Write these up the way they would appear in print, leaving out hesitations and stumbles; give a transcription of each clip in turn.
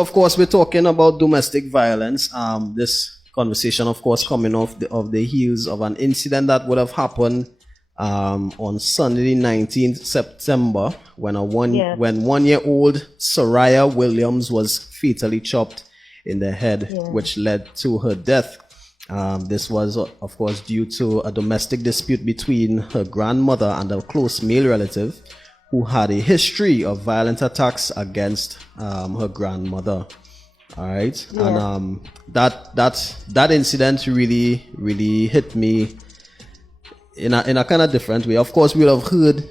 Of course, we're talking about domestic violence. This conversation, of course, coming off of the heels of an incident that would have happened on Sunday, 19th September, when when 1-year-old Soraya Williams was fatally chopped in the head, which led to her death. This was, of course, due to a domestic dispute between her grandmother and a close male relative who had a history of violent attacks against her grandmother. All right, and that incident really hit me in a kind of different way. Of course, we would have heard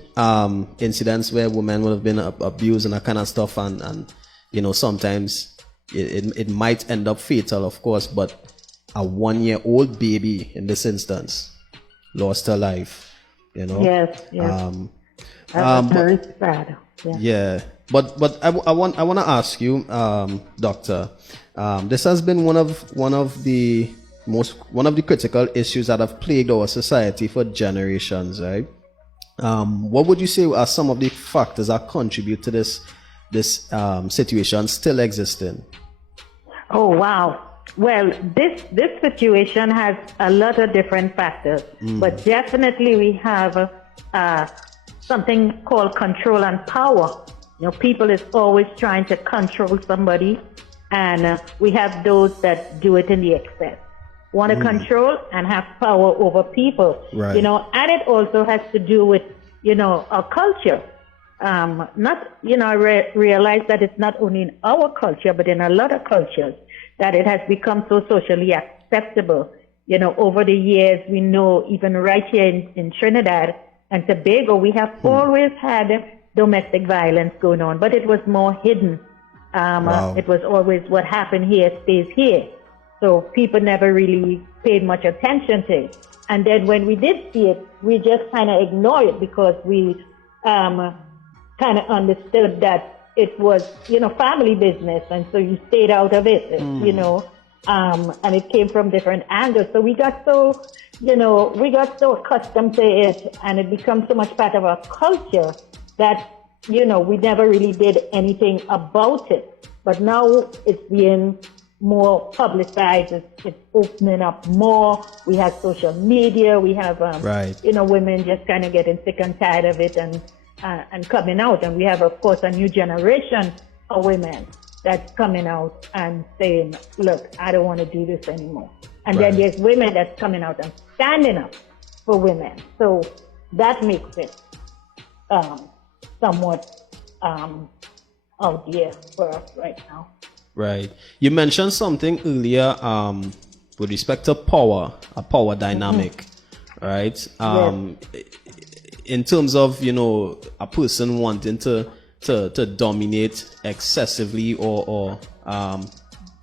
incidents where women would have been abused and that kind of stuff, and you know, sometimes it might end up fatal, of course, but a 1-year-old baby in this instance lost her life, you know. Yes. That's very sad. Yeah. But I want to ask you, Doctor, this has been one of the critical issues that have plagued our society for generations, right? What would you say are some of the factors that contribute to this situation still existing? Oh wow. Well, this situation has a lot of different factors, but definitely we have something called control and power. You know, people is always trying to control somebody, and we have those that do it in the excess. Want to control and have power over people. Right. You know, and it also has to do with, you know, our culture. I realize that it's not only in our culture, but in a lot of cultures, that it has become so socially acceptable. You know, over the years, we know even right here in Trinidad and Tobago, we have always had domestic violence going on, but it was more hidden. It was always what happened here stays here. So people never really paid much attention to it. And then when we did see it, we just kind of ignored it because we kind of understood that it was, you know, family business. And so you stayed out of it, you know, and it came from different angles. So we got so, you know, accustomed to it, and it becomes so much part of our culture that, you know, we never really did anything about it. But now it's being more publicized, it's opening up more. We have social media, we have, you know, women just kind of getting sick and tired of it and coming out. And we have, of course, a new generation of women that's coming out and saying, look, I don't want to do this anymore. And then there's women that's coming out and standing up for women. So that makes it somewhat out there for us right now. Right. You mentioned something earlier with respect to power, a power dynamic, right? In terms of, you know, a person wanting to dominate excessively or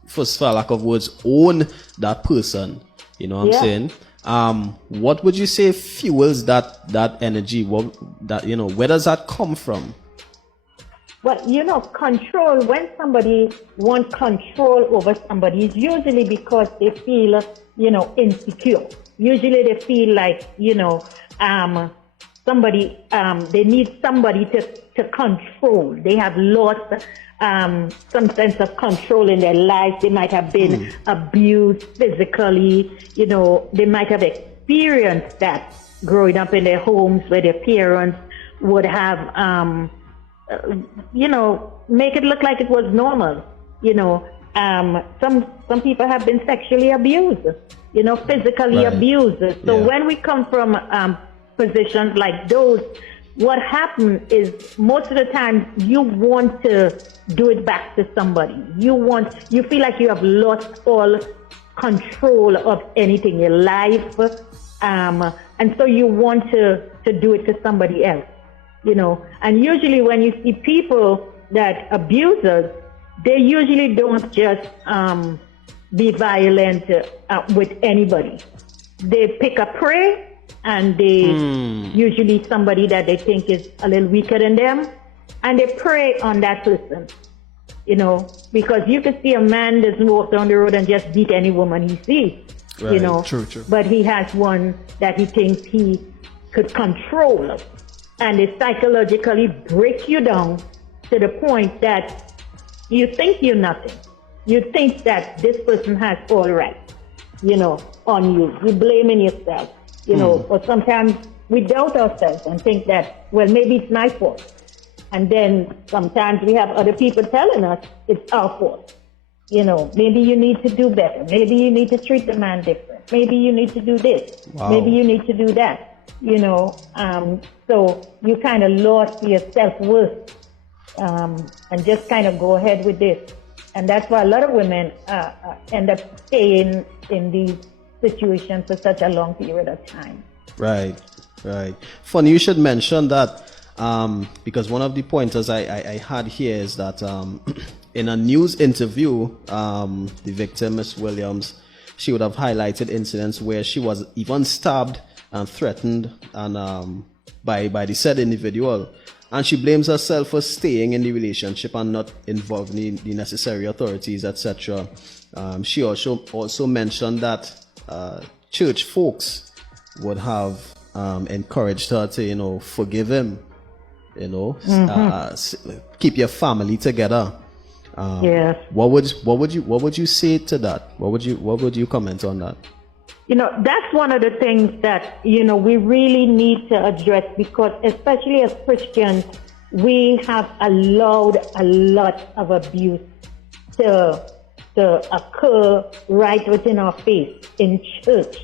for lack of words, own that person. You know what I'm saying? What would you say fuels that energy? Where does that come from? Well, you know, control, when somebody wants control over somebody, is usually because they feel, you know, insecure. Usually they feel like, you know, they need somebody to control. They have lost some sense of control in their lives. They might have been abused physically. You know, they might have experienced that growing up in their homes where their parents would have, you know, make it look like it was normal. You know, some people have been sexually abused, you know, physically abused. So when we come from positions like those, what happens is most of the time you want to do it back to somebody. You feel like you have lost all control of anything in life, and so you want to do it to somebody else. You know, and usually when you see people that abuse us, they usually don't just be violent with anybody. They pick a prey, and they usually somebody that they think is a little weaker than them, and they prey on that person. You know, because you could see a man doesn't walk down the road and just beat any woman he sees. Right. You know, True. But he has one that he thinks he could control. And they psychologically break you down to the point that You think you're nothing. You think that this person has all right, on you. You're blaming yourself, or sometimes we doubt ourselves and think that, well, maybe it's my fault. And then sometimes we have other people telling us it's our fault. Maybe you need to do better. Maybe you need to treat the man different. Maybe you need to do this. Wow. Maybe you need to do that. So you kind of lost your self-worth and just kind of go ahead with this. And that's why a lot of women end up staying in these situations for such a long period of time. Right. Funny you should mention that, because one of the pointers I had here is that in a news interview, the victim, Miss Williams, she would have highlighted incidents where she was even stabbed and threatened and by the said individual. And she blames herself for staying in the relationship and not involving the necessary authorities, etc. She also mentioned that church folks would have encouraged her to, forgive him, keep your family together. Yes. What would you say to that? What would you comment on that? That's one of the things that, we really need to address, because especially as Christians, we have allowed a lot of abuse to occur right within our faith in church.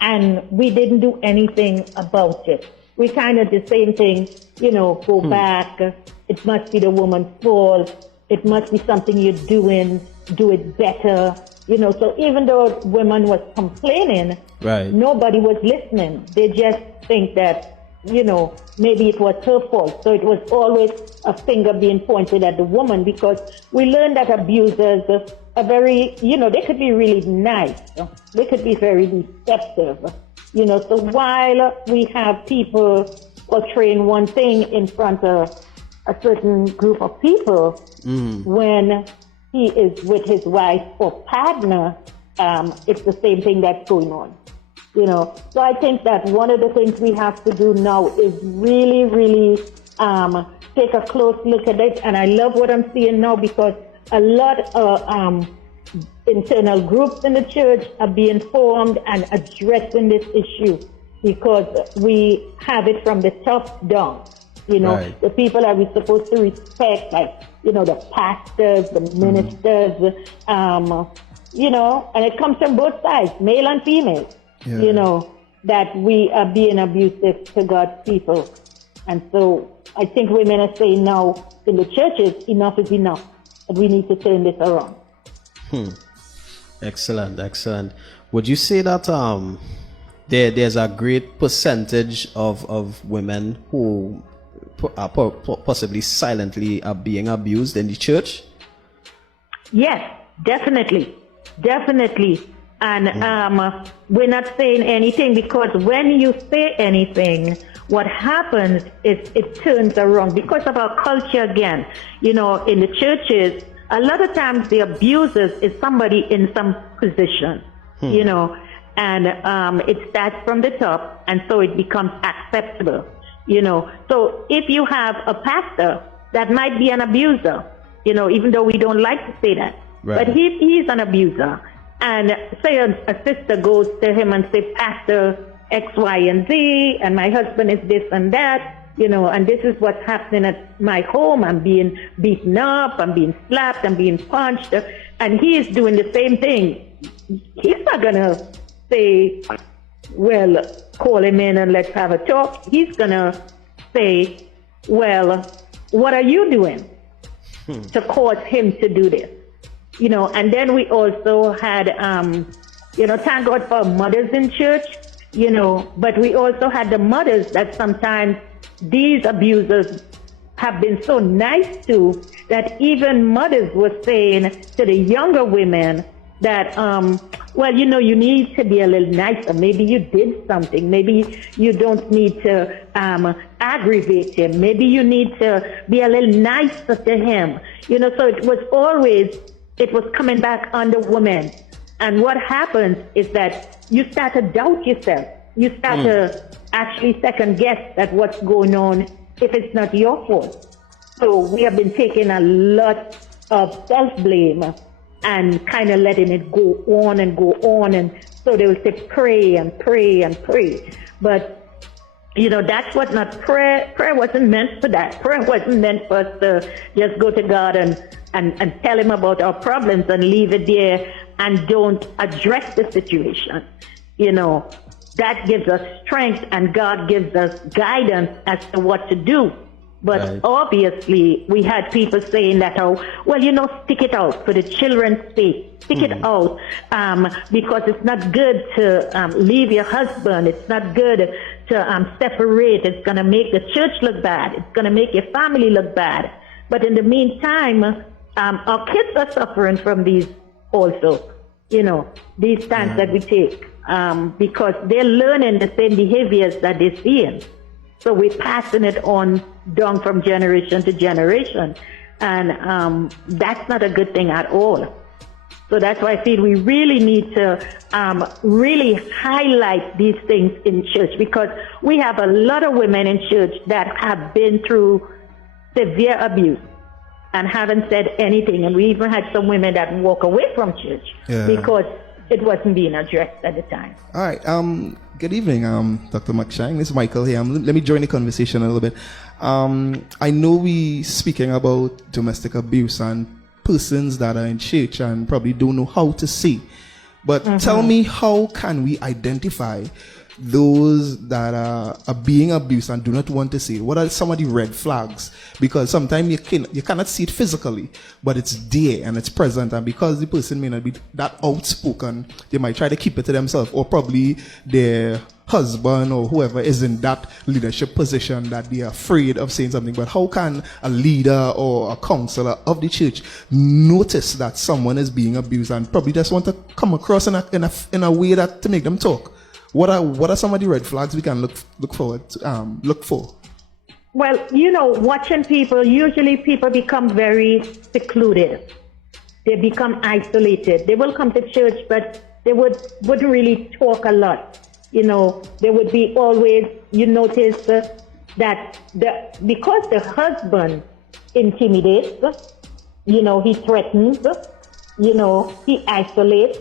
And we didn't do anything about it. We kind of the same thing, go back. It must be the woman's fault. It must be something you're doing. Do it better. So even though women was complaining, right, nobody was listening. They just think that, maybe it was her fault. So it was always a finger being pointed at the woman, because we learned that abusers are very, they could be really nice. They could be very deceptive. So while we have people portraying one thing in front of a certain group of people, when he is with his wife or partner, it's the same thing that's going on. So I think that one of the things we have to do now is really, really take a close look at it. And I love what I'm seeing now, because a lot of internal groups in the church are being formed and addressing this issue, because we have it from the top down. Right. The people that we're supposed to respect, like, the pastors, the ministers, and it comes from both sides, male and female, that we are being abusive to God's people. And so I think women are saying now in the churches, enough is enough, and we need to turn this around. Excellent. Would you say that there's a great percentage of women who are possibly silently are being abused in the church? Yes, definitely. And we're not saying anything, because when you say anything, what happens is it turns around because of our culture again. In the churches, a lot of times the abusers is somebody in some position, and it starts from the top, and so it becomes acceptable. So if you have a pastor that might be an abuser, even though we don't like to say that, right, but he's an abuser, and say a sister goes to him and says, Pastor X, Y, and Z, and my husband is this and that, and this is what's happening at my home. I'm being beaten up, I'm being slapped, I'm being punched, and he is doing the same thing. He's not gonna say, well, call him in and let's have a talk. He's gonna say, well, what are you doing to cause him to do this? And then we also had, thank God for mothers in church, but we also had the mothers that sometimes these abusers have been so nice to, that even mothers were saying to the younger women that, well, you need to be a little nicer. Maybe you did something. Maybe you don't need to aggravate him. Maybe you need to be a little nicer to him. So it was coming back on the woman. And what happens is that you start to doubt yourself. You start to actually second guess that what's going on if it's not your fault. So we have been taking a lot of self-blame and kind of letting it go on and go on. And so they will say, pray and pray and pray. But, that's what not prayer. Prayer wasn't meant for that. Prayer wasn't meant for us to just go to God and tell him about our problems and leave it there and don't address the situation. That gives us strength and God gives us guidance as to what to do. But right. Obviously, we had people saying that, stick it out for the children's sake. Stick it out because it's not good to leave your husband. It's not good to separate. It's going to make the church look bad. It's going to make your family look bad. But in the meantime, our kids are suffering from these also, these stands that we take because they're learning the same behaviors that they're seeing. So we're passing it on down from generation to generation. And that's not a good thing at all. So that's why I feel we really need to really highlight these things in church because we have a lot of women in church that have been through severe abuse and haven't said anything. And we even had some women that walk away from church because it wasn't being addressed at the time. All right. Good evening, Dr. McShine. This is Michael here. Let me join the conversation a little bit. I know we speaking about domestic abuse and persons that are in church and probably don't know how to say. But tell me, how can we identify those that are being abused and do not want to say? What are some of the red flags? Because sometimes you cannot see it physically, but it's there and it's present. And because the person may not be that outspoken, they might try to keep it to themselves, or probably their husband or whoever is in that leadership position that they are afraid of saying something. But how can a leader or a counselor of the church notice that someone is being abused and probably just want to come across in a way that to make them talk? What are some of the red flags we can look for? Well, watching people, usually people become very secluded. They become isolated. They will come to church, but they wouldn't really talk a lot. They would be always, you notice that because the husband intimidates, he threatens, he isolates,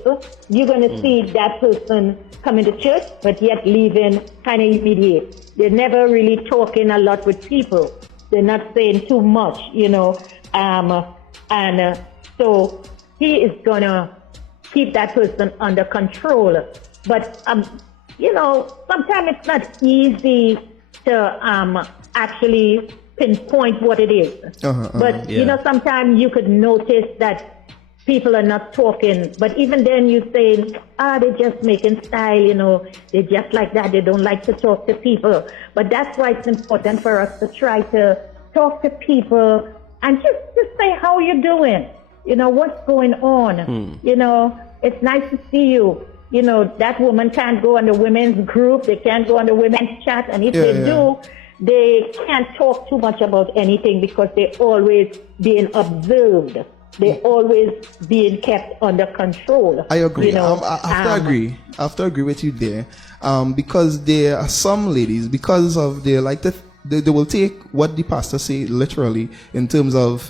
you're going to see that person coming to church, but yet leaving kind of immediate. They're never really talking a lot with people. They're not saying too much, so he is going to keep that person under control. But, sometimes it's not easy to actually pinpoint what it is. But, sometimes you could notice that people are not talking, but even then you say, they're just making style, they're just like that. They don't like to talk to people. But that's why it's important for us to try to talk to people and just say, how you doing? What's going on? It's nice to see you. That woman can't go on the women's group. They can't go on the women's chat. And if they do, they can't talk too much about anything because they're always being observed. They're always being kept under control. I agree. I have to agree with you there. Because there are some ladies, because of they will take what the pastor say literally in terms of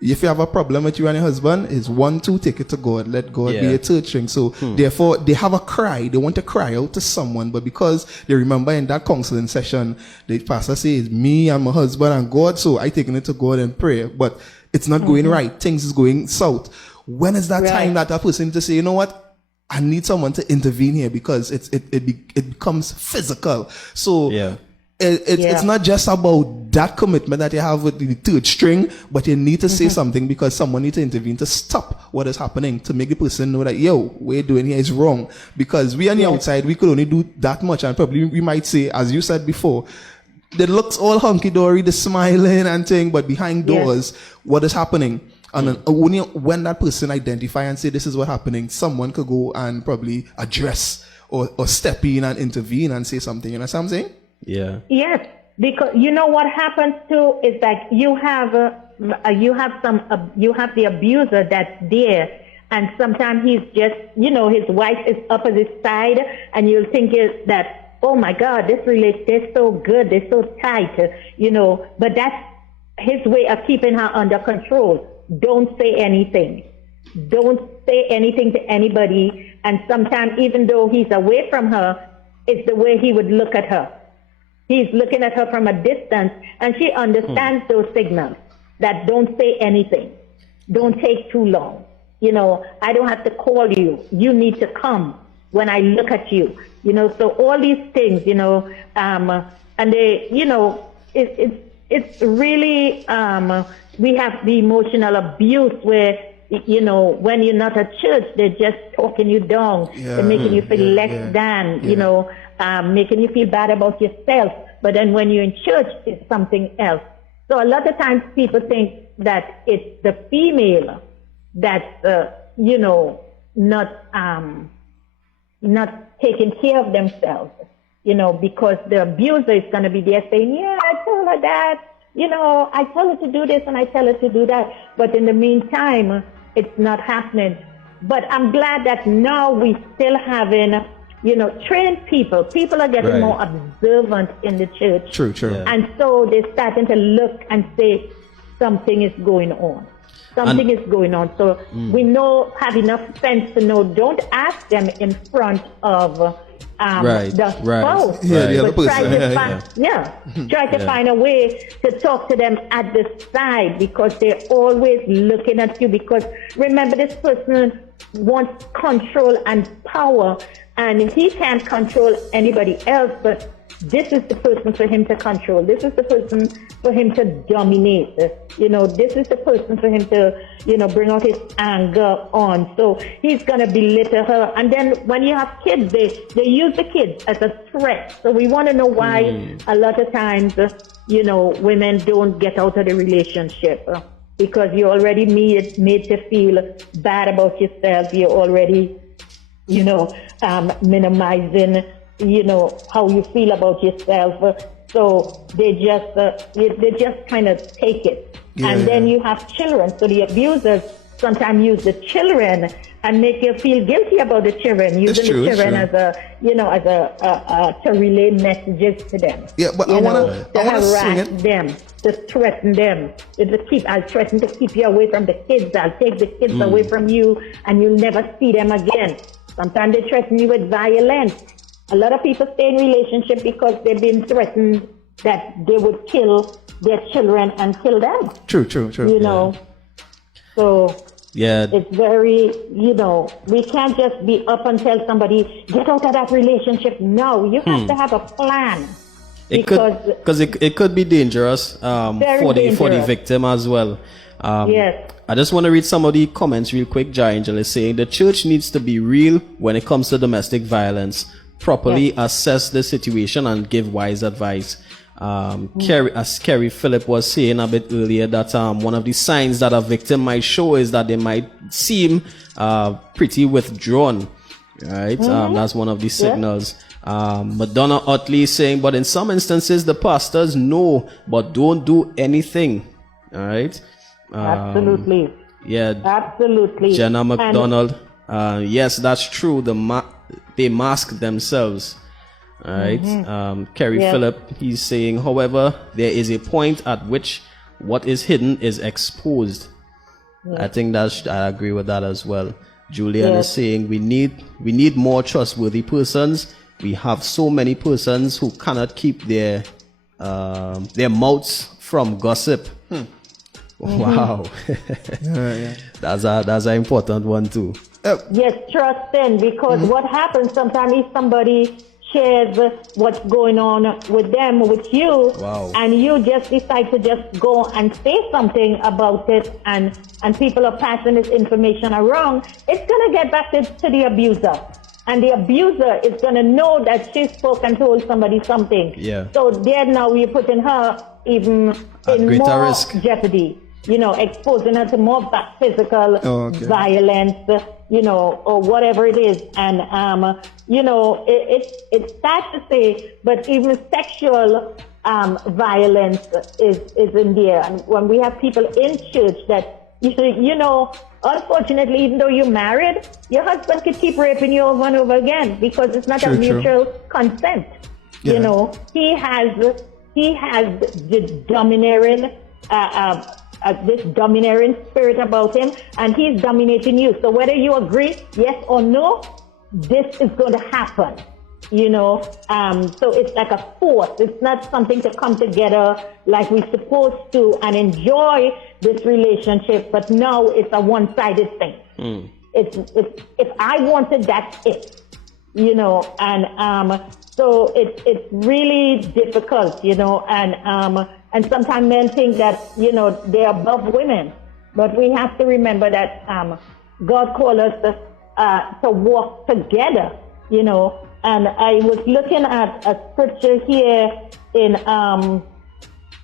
if you have a problem with you and your husband, is 1, 2, take it to God. Let God be a third string. So therefore, they have a cry. They want to cry out to someone, but because they remember in that counseling session, the pastor says, me and my husband and God, so I taking it to God and pray. But it's not going right. Things is going south. When is that time that a person to say, you know what? I need someone to intervene here because it becomes physical. So it's not just about that commitment that you have with the third string, but you need to say something because someone needs to intervene to stop what is happening, to make the person know that, what we're doing here is wrong. Because we on the outside, we could only do that much. And probably we might say, as you said before, it looks all hunky-dory, the smiling and thing, but behind doors, what is happening? And only when that person identify and say, this is what's happening, someone could go and probably address or step in and intervene and say something. You know what I'm saying? Yeah. Yes, because what happens too is that you have the abuser that's there, and sometimes he's just his wife is up at his side, and you'll think that, oh my God, they're so good, they're so tight, but that's his way of keeping her under control. Don't say anything. Don't say anything to anybody. And sometimes, even though he's away from her, it's the way he would look at her. He's looking at her from a distance, and she understands those signals that don't say anything. Don't take too long. You know, I don't have to call you. You need to come when I look at you. You know, so all these things, you know, and they, you know, it's really, we have the emotional abuse where, you know, when you're not at church, they're just talking you down. They're making you feel less than, you know, making you feel bad about yourself. But then when you're in church, it's something else. So a lot of times people think that it's the female that's, you know, not taking care of themselves, you know, because the abuser is going to be there saying, yeah, I told her that, you know, I tell her to do this and I tell her to do that. But in the meantime, it's not happening. But I'm glad that now we still having, you know, trained people. People are getting more observant in the church. True. Yeah. And so they're starting to look and say something is going on. Something is going on. So we have enough sense to know, don't ask them in front of the spouse. Try to find a way to talk to them at the side, because they're always looking at you. Because remember, this person wants control and power, and he can't control anybody else, but this is the person for him to control. This is the person for him to dominate. You know, this is the person for him to, you know, bring out his anger on. So he's going to belittle her. And then when you have kids, they use the kids as a threat. So we want to know why a lot of times, you know, women don't get out of the relationship. Because you're already made to feel bad about yourself. You're already, you know, minimizing, you know, how you feel about yourself. So they just kind of take it. And then you have children. So the abusers sometimes use the children and make you feel guilty about the children, using the children as a, you know, as a to relay messages to them. Yeah, but I want to harass them, to threaten them. I'll threaten to keep you away from the kids. I'll take the kids away from you, and you'll never see them again. Sometimes they threaten you with violence. A lot of people stay in relationship because they've been threatened that they would kill their children and kill them. True. You know, so it's very, you know, we can't just be up and tell somebody, get out of that relationship. No, you have to have a plan. It could be dangerous for the victim as well. Yes. I just want to read some of the comments real quick. Jai Angel is saying the church needs to be real when it comes to domestic violence. Properly assess the situation and give wise advice. As Kerry Phillip was saying a bit earlier, that one of the signs that a victim might show is that they might seem pretty withdrawn. Right? That's one of the signals. Madonna Utley is saying, but in some instances the pastors know but don't do anything. All right? Absolutely. Yeah. Absolutely. Jenna McDonald. Yes, that's true. They mask themselves. All right. Kerry Phillip, he's saying, however, there is a point at which what is hidden is exposed. I think I agree with that as well. Julian is saying we need more trustworthy persons. We have so many persons who cannot keep their mouths from gossip. Wow. That's an important one too. Yes, trust in, because what happens sometimes is somebody shares what's going on with them, with you, and you just decide to just go and say something about it, and people are passing this information around. It's going to get back to the abuser. And the abuser is going to know that she spoke and told somebody something. Yeah. So there now you're putting her even in more risk. Jeopardy. You know, exposing her to more physical violence, you know, or whatever it is. And, you know, it's sad to say, but even sexual violence is in there. And when we have people in church that, you know, unfortunately, even though you're married, your husband could keep raping you over and over again because it's not a mutual consent. Yeah. You know, he has the domineering this domineering spirit about him, and he's dominating you. So whether you agree, yes or no, this is going to happen. So it's like a force. It's not something to come together like we're supposed to and enjoy this relationship, but now it's a one-sided thing. It's if I wanted, that's it. So it's really difficult, and sometimes men think that, they're above women, but we have to remember that God called us to walk together, and I was looking at a scripture here in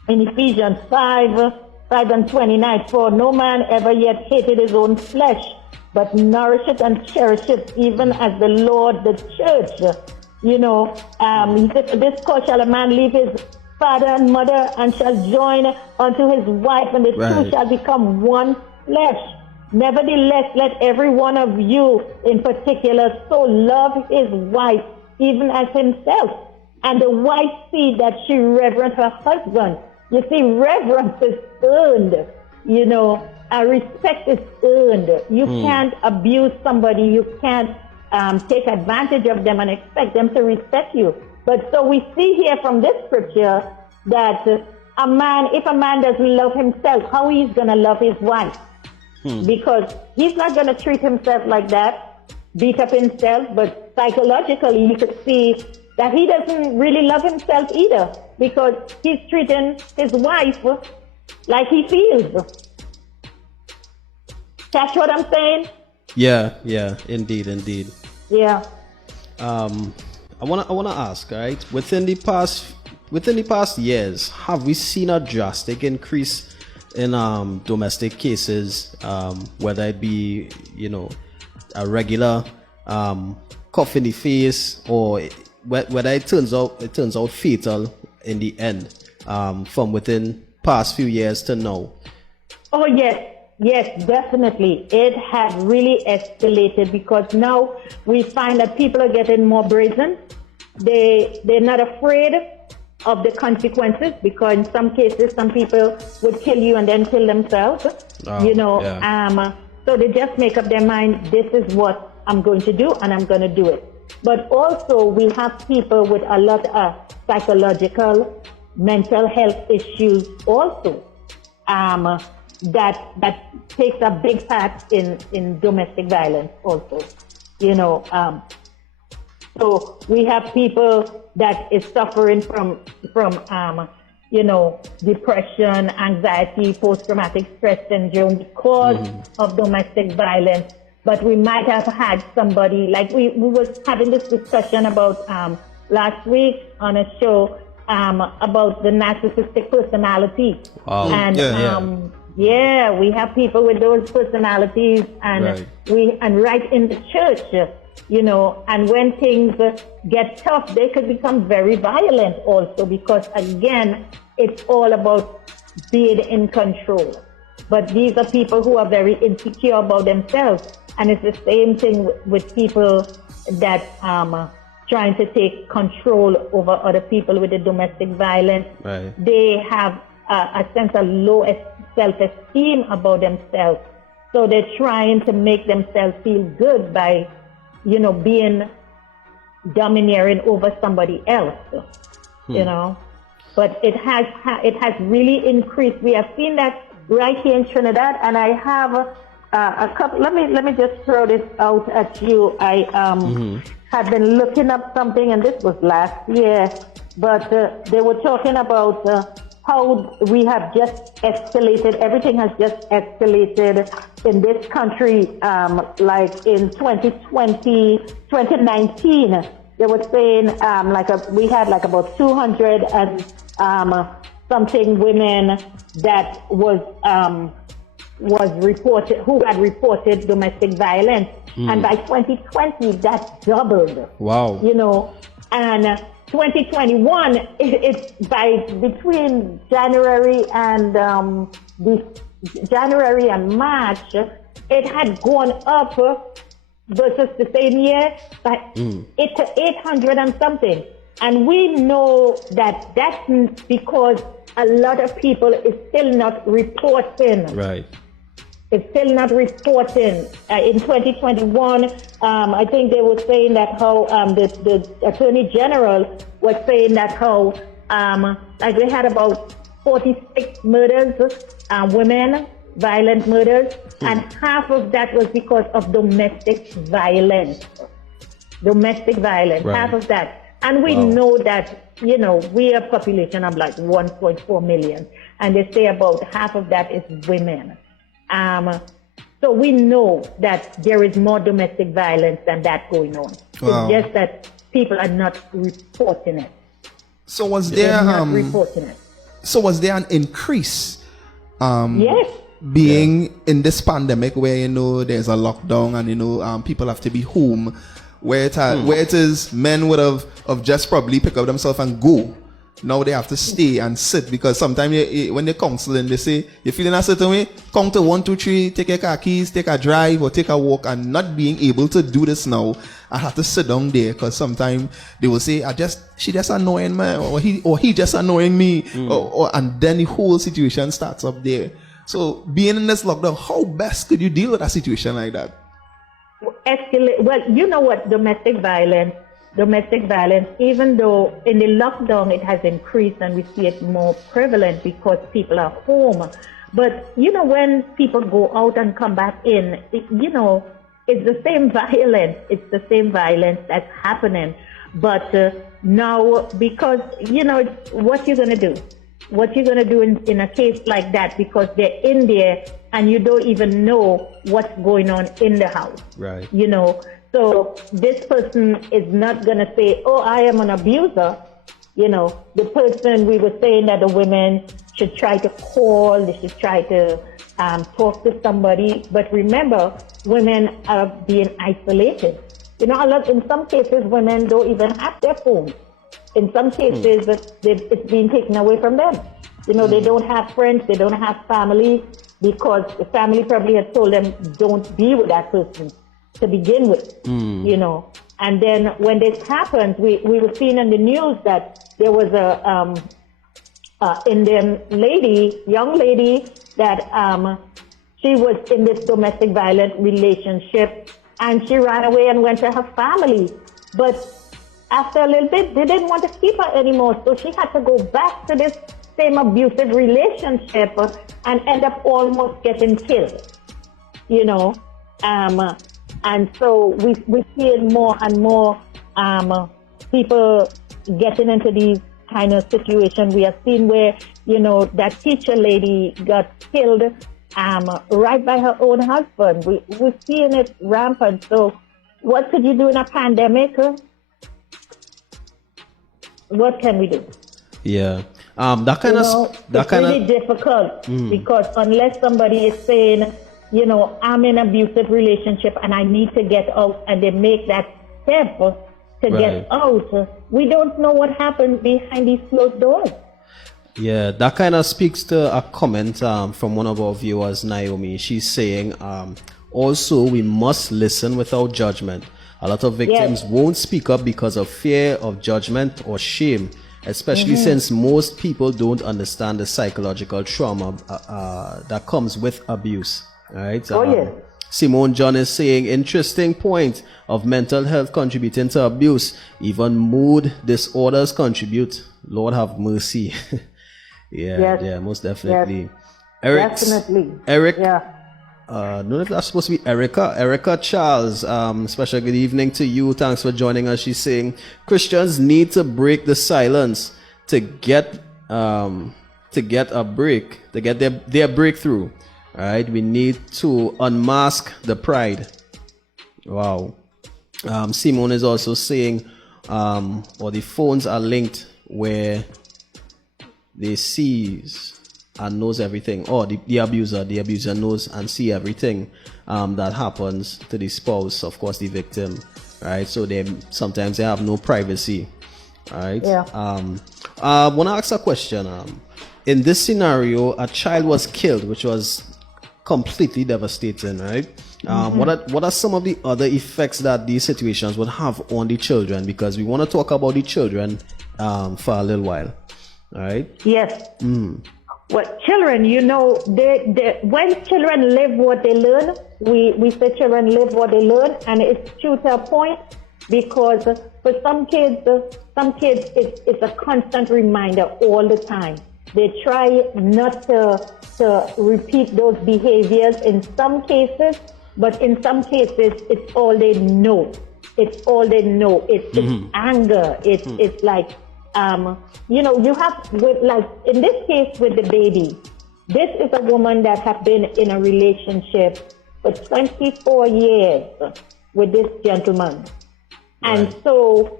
Ephesians 5:29, for no man ever yet hated his own flesh, but nourish it and cherish it, even as the Lord the church. He said, for this cause shall a man leave his father and mother and shall join unto his wife, and the two shall become one flesh. Nevertheless, let every one of you in particular so love his wife, even as himself. And the wife see that she reverence her husband. You see, reverence is earned, respect is earned. You can't abuse somebody. You can't take advantage of them and expect them to respect you. But so we see here from this scripture that if a man doesn't love himself, how he's going to love his wife? Because he's not going to treat himself like that, beat up himself, but psychologically you could see that he doesn't really love himself either, because he's treating his wife like he feels. Catch what I'm saying? Yeah, indeed. Yeah. I wanna ask, right? Within the past years, have we seen a drastic increase in domestic cases, whether it be a regular cuff in the face, or whether it turns out fatal in the end, from within past few years to now? Oh yes, definitely. It has really escalated, because now we find that people are getting more brazen. They're not afraid of the consequences, because in some cases some people would kill you and then kill themselves. So they just make up their mind, this is what I'm going to do, and I'm going to do it. But also we have people with a lot of psychological, mental health issues also, that takes a big part in domestic violence also. So we have people that is suffering from depression, anxiety, post-traumatic stress syndrome because of domestic violence. But we might have had somebody, like we was having this discussion about last week on a show about the narcissistic personality. Wow. And we have people with those personalities, and right in the church, and when things get tough, they could become very violent also, because again, it's all about being in control. But these are people who are very insecure about themselves, and it's the same thing with people that trying to take control over other people with the domestic violence. Right. They have a sense of low self-esteem about themselves, so they're trying to make themselves feel good by being domineering over somebody else, but it has really increased. We have seen that right here in Trinidad, and I have a couple. Let me just throw this out at you. I had been looking up something, and this was last year, but they were talking about how we have just escalated. Everything has just escalated in this country. Like in 2019, they were saying we had like about 200 and something women that was reported, who had reported domestic violence, and by 2020 that doubled. Wow. And 2021, it's by between January and March, it had gone up versus the same year by 800 and something. And we know that that's because a lot of people is still not reporting. Right. It's still not reporting. In 2021, I think they were saying that how the Attorney General was saying that how like they had about 46 murders, women, violent murders, and half of that was because of domestic violence. Domestic violence, right. half of that. And we know that, you know, we are a population of like 1.4 million, and they say about half of that is women. So we know that there is more domestic violence than that going on. Wow. It's just that people are not reporting it. So was there They're not reporting it. So was there an increase? Yes. Being in this pandemic where, you know, there's a lockdown and, you know, people have to be home, where it is men would have just probably pick up themselves and go. Now they have to stay and sit, because sometimes when they're counseling, they say, you're feeling a certain way, count to 1, 2, 3, take your car keys, take a drive or take a walk, and not being able to do this now, I have to sit down there, because sometimes they will say, she just annoying me, or he just annoying me, and then the whole situation starts up there. So being in this lockdown, how best could you deal with a situation like that? Well, you know what, domestic violence, even though in the lockdown it has increased and we see it more prevalent because people are home. But, you know, when people go out and come back in, you know, it's the same violence. It's the same violence that's happening. But now, because, you know, what you're going to do? What you're going to do in a case like that, because they're in there and you don't even know what's going on in the house. Right. You know, so this person is not going to say, oh, I am an abuser. You know, the person, we were saying that the women should try to call, they should try to talk to somebody. But remember, women are being isolated. You know, in some cases, women don't even have their phones. In some cases, it's being taken away from them. You know, they don't have friends, they don't have family, because the family probably had told them, don't be with that person to begin with, you know. And then when this happened, we were seeing in the news that there was a Indian young lady, that she was in this domestic violent relationship, and she ran away and went to her family. But after a little bit, they didn't want to keep her anymore, so she had to go back to this same abusive relationship and end up almost getting killed, you know. And so we see it more and more, people getting into these kind of situations. We have seen where, you know, that teacher lady got killed right by her own husband. We're seeing it rampant. So what could you do in a pandemic? What can we do? Yeah. It's really difficult, because unless somebody is saying, you know, I'm in an abusive relationship and I need to get out, and they make that step to get out, we don't know what happens behind these closed doors. Yeah, that kind of speaks to a comment from one of our viewers, Naomi. She's saying, also, we must listen without judgment. A lot of victims won't speak up because of fear of judgment or shame, especially since most people don't understand the psychological trauma that comes with abuse. Right? Simone John is saying, interesting point of mental health contributing to abuse. Even mood disorders contribute. Lord have mercy. Yeah, most definitely. Yes. Definitely. Eric. Yeah. No, that's supposed to be Erica. Erica Charles. Special good evening to you. Thanks for joining us. She's saying Christians need to break the silence to get a break, to get their breakthrough. All right, we need to unmask the pride. Wow. Simone is also saying, or the phones are linked where they sees and knows everything. Or the abuser knows and see everything that happens to the spouse, of course, the victim. Right, so sometimes they have no privacy. Right. Yeah. I want to ask a question. In this scenario, a child was killed, which was completely devastating, right? What are some of the other effects that these situations would have on the children? Because we want to talk about the children for a little while. All right. Yes. Well, children, when children live what they learn, we say children live what they learn, and it's true to a point, because for some kids, it's a constant reminder all the time. They try not to repeat those behaviors in some cases, but in some cases, it's all they know. It's all they know. It's anger. It's like, you have, like in this case with the baby, this is a woman that has been in a relationship for 24 years with this gentleman. And Right. so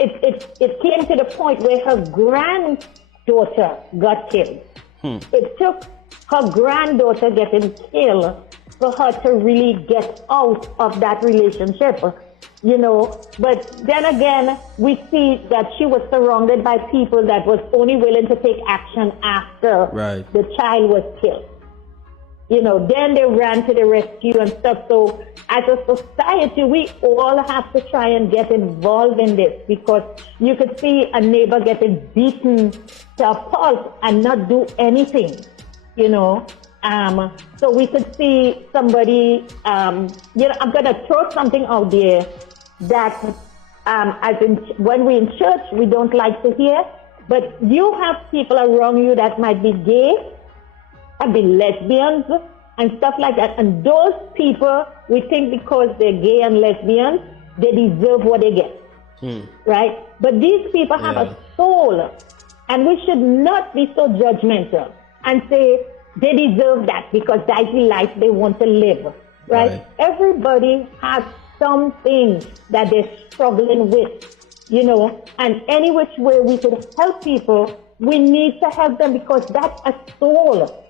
it came to the point where her granddaughter got killed. It took her granddaughter getting killed for her to really get out of that relationship, But then again, we see that she was surrounded by people that was only willing to take action after Right. the child was killed. Then they ran to the rescue and stuff. So as a society, we all have to try and get involved in this, because you could see a neighbor getting beaten to a pulp and not do anything, So we could see somebody, I'm going to throw something out there that when we're in church, we don't like to hear, but you have people around you that might be gay, might be lesbians and stuff like that. And those people, we think because they're gay and lesbians, they deserve what they get, right? But these people have a soul, and we should not be so judgmental and say they deserve that because that's the life they want to live, right? Everybody has something that they're struggling with, and any which way we could help people, we need to help them, because that's a soul.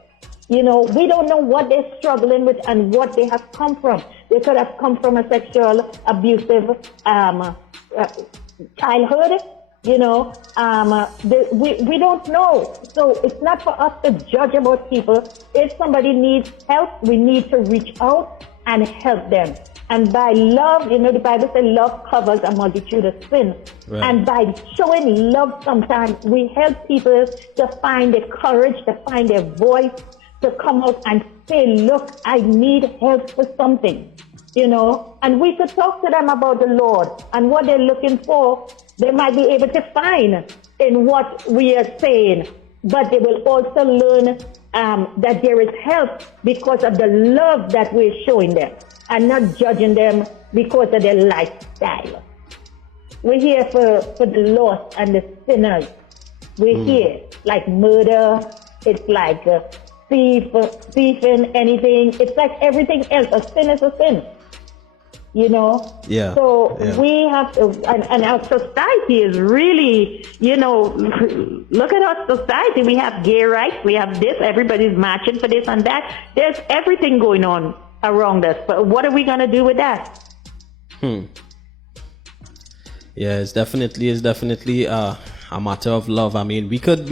We don't know what they're struggling with and what they have come from. They could have come from a sexual abusive childhood, we don't know. So it's not for us to judge about people. If somebody needs help, we need to reach out and help them. And by love, the Bible says love covers a multitude of sins. Right. And by showing love, sometimes we help people to find the courage, to find their voice, to come out and say, look, I need help for something, and we could talk to them about the Lord and what they're looking for. They might be able to find in what we are saying, but they will also learn that there is help because of the love that we're showing them, and not judging them because of their lifestyle. We're here for the lost and the sinners. We're here like murder. It's like thieving, anything. It's like everything else. A sin is a sin. Yeah. So we have to, and our society is really, look at our society. We have gay rights. We have this. Everybody's marching for this and that. There's everything going on around us. But what are we going to do with that? Yeah, it's definitely a matter of love. I mean, we could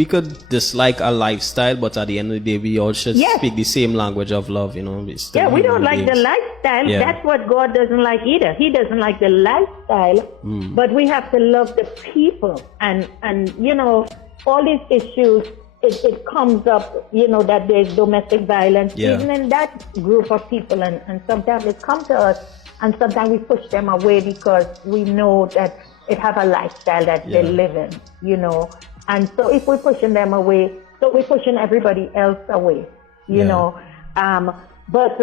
dislike a lifestyle, but at the end of the day, we all should speak the same language of love. We don't like the lifestyle. Yeah. That's what God doesn't like either. He doesn't like the lifestyle, but we have to love the people. And all these issues, it comes up, that there's domestic violence, even in that group of people. And sometimes it comes to us, and sometimes we push them away because we know that it have a lifestyle that they live in, And so if we're pushing them away, so we're pushing everybody else away, But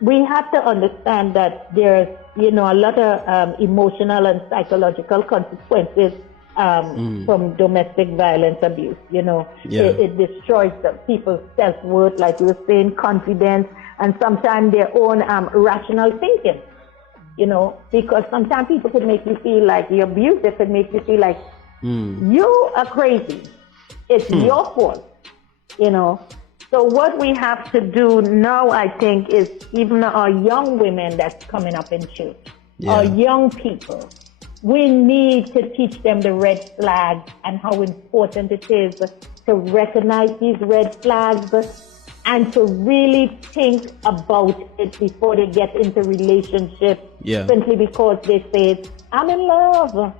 we have to understand that there's, a lot of emotional and psychological consequences from domestic violence abuse, It destroys people's self-worth, like you were saying, confidence, and sometimes their own rational thinking. Because sometimes people could make you feel like you're abusive, could make you feel like you are crazy. It's your fault, So what we have to do now, I think, is even our young women that's coming up in church, our young people, we need to teach them the red flags and how important it is to recognize these red flags and to really think about it before they get into relationship, simply because they say, I'm in love.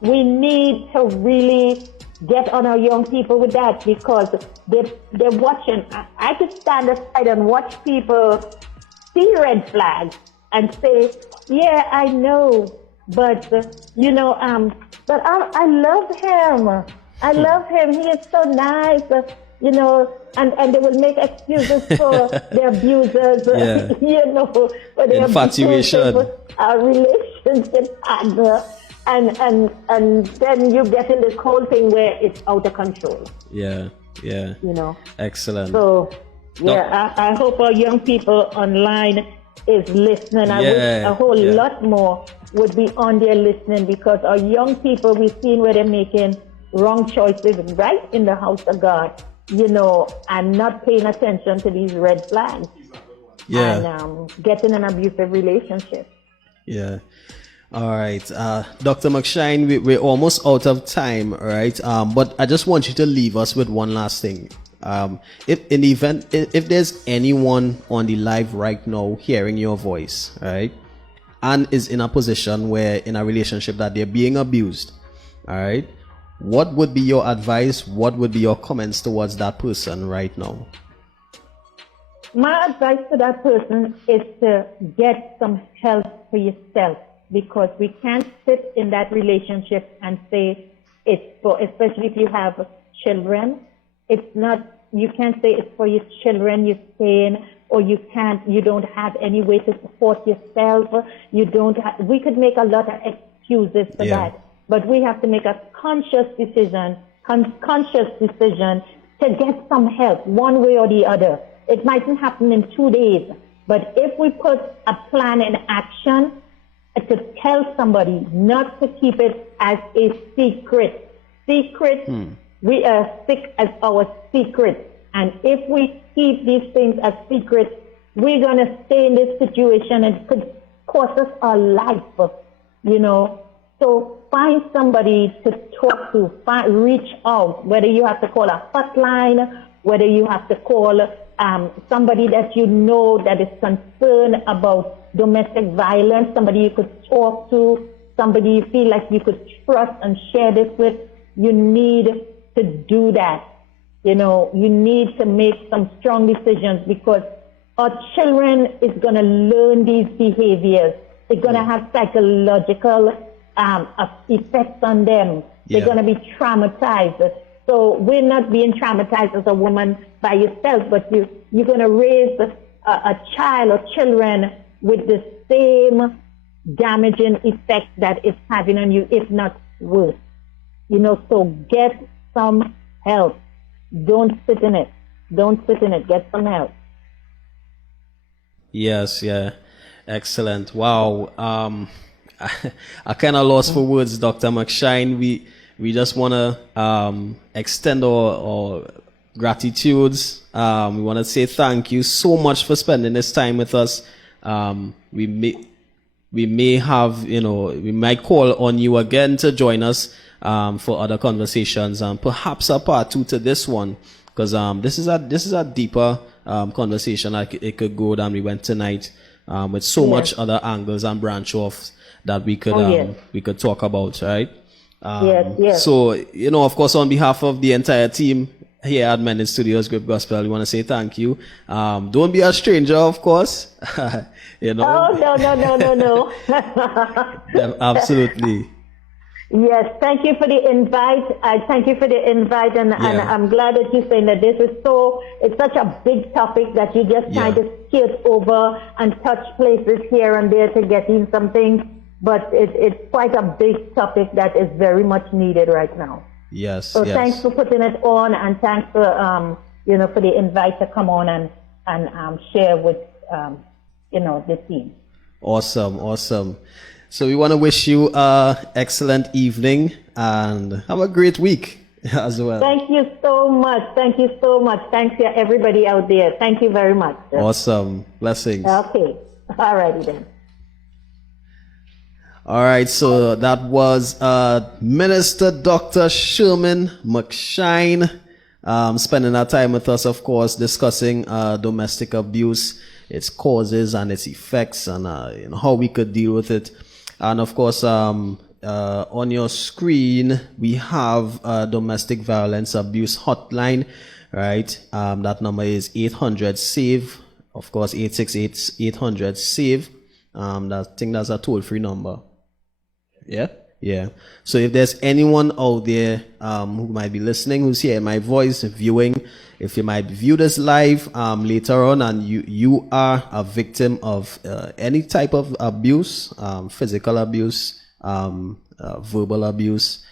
We need to really get on our young people with that, because they're watching. I could stand aside and watch people see red flags and say, yeah, I know, but but I love him. I love him. He is so nice. And they will make excuses for their abusers, for their infatuation, relationship partner, and then you get in this whole thing where it's out of control. Yeah. Excellent. So, I hope our young people online is listening. I wish a whole lot more would be on there listening, because our young people, we've seen where they're making wrong choices right in the house of God, and not paying attention to these red flags. And getting an abusive relationship. Yeah. All right. Dr. McShine, we're almost out of time, right? But I just want you to leave us with one last thing. If there's anyone on the live right now hearing your voice, right, and is in a position where in a relationship that they're being abused, all right, what would be your advice? What would be your comments towards that person right now? My advice to that person is to get some help for yourself, because we can't sit in that relationship and say it's for, especially if you have children, it's not, you can't say it's for your children you're staying, or you don't have any way to support yourself. We could make a lot of excuses for that, but we have to make a conscious decision to get some help one way or the other. It mightn't happen in 2 days, but if we put a plan in action to tell somebody, not to keep it as a secret. We are sick as our secret. And if we keep these things as secrets, we're going to stay in this situation and it could cost us our life, So find somebody to talk to, reach out, whether you have to call a hotline, whether you have to call somebody that that is concerned about domestic violence, somebody you could talk to, somebody you feel like you could trust and share this with. You need to do that. You need to make some strong decisions, because our children is going to learn these behaviors. They're going to have psychological effects on them. They're going to be traumatized. So we're not being traumatized as a woman by yourself, but you're going to raise a child or children with the same damaging effect that it's having on you, if not worse. So get some help. Don't sit in it. Get some help. Yes, yeah. Excellent. Wow. I kind of lost for words, Dr. McShine. We just want to extend our gratitudes. We want to say thank you so much for spending this time with us. We may have, we might call on you again to join us for other conversations, and perhaps a part 2 to this one, because this is a deeper conversation. It could go than we went tonight, with so much other angles and branch offs that we could talk about, right? Yes. So, of course, on behalf of the entire team here at Men in Studios Grip Gospel, we want to say thank you. Don't be a stranger, of course. Oh, no. Absolutely. Yes, thank you for the invite. And I'm glad that you're saying that it's such a big topic that you just kind of skirt over and touch places here and there to get in some things. But it's quite a big topic that is very much needed right now. Yes. So thanks for putting it on, and thanks for for the invite to come on and share with the team. Awesome. So we want to wish you an excellent evening and have a great week as well. Thank you so much. Thanks to everybody out there. Thank you very much. Awesome. Blessings. Okay. All righty then. All right, so that was Minister Dr. Shermin McShine spending our time with us, of course, discussing domestic abuse, its causes and its effects, and how we could deal with it. And of course, on your screen, we have a domestic violence abuse hotline, right? That number is 800-SAVE. Of course, 868-800-SAVE. I think that's a toll-free number. Yeah? Yeah. So if there's anyone out there who might be listening, who's hearing my voice, viewing, if you might view this live later on and you are a victim of any type of abuse, physical abuse, verbal abuse,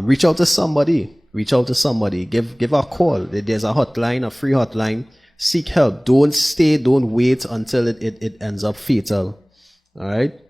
reach out to somebody. Reach out to somebody. Give a call. There's a hotline, a free hotline. Seek help. Don't wait until it ends up fatal. All right.